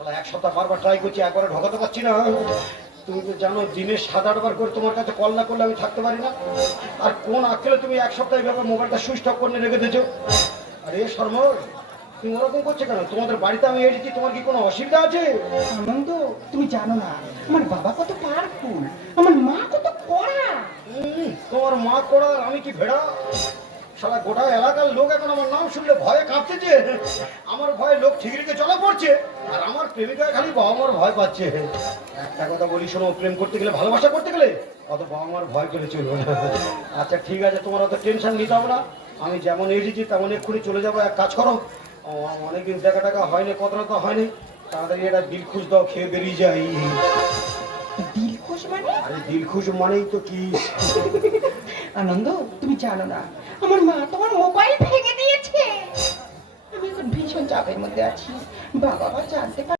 শালা এক সপ্তাহ বারবার ট্রাই করছি, একবারে ঢোকাতে পারছি না। তুমি তো জানো দিনে 7-8 বার করে তোমার কাছে কল না করলে আমি থাকতে পারি না। আর কোন আক্কেলে তুমি এক সপ্তাহ এভাবে মোবাইলটা সুইচ অফ করে রেখে দিয়েছো? আরে শর্মর, তুমি ওরকম করছো কেন? তোমাদের বাড়িতে আমি এসেছি, তোমার কি কোনো অসুবিধা আছে? আনন্দ, তুমি জানো না আমার বাবা কত পাওয়ারফুল, আমার মা কত কড়া। তোমার মা করা, আমি কি ভেড়া? শালা গোটা এলাকার লোক এখন আমার নাম শুনলে ভয়ে কাঁপতেছে। আমার ভয়ে লোক ঠিকরিকে চলা পড়ছে, আর আমার প্রেমিকায় খালি বাবা মার ভয় পাচ্ছে। একটা কথা বলি শোনো, প্রেম করতে গেলে, ভালোবাসা করতে গেলে অত বাবা মার ভয় করে চলবে না। আচ্ছা ঠিক আছে, তোমার অত টেনশন নিতে হবে না। আমি যেমন এসেছি তেমন এক্ষুনি চলে যাবো। এক কাজ করো, অনেকদিন দেখা টাকা হয়নি, কথাটা তো হয়নি, তাড়াতাড়ি একটা দিলখুশ দাও, খেয়ে বেরিয়ে যাই। দিলখুশ মানে? আরে দিলখুশ মানেই তো কি? আনন্দ, তুমি জানো না আমার মা তোমার মোবাইল ভেঙে দিয়েছে। আমি এখন ভীষণ চাপের মধ্যে আছি, বাবা জানতে পারে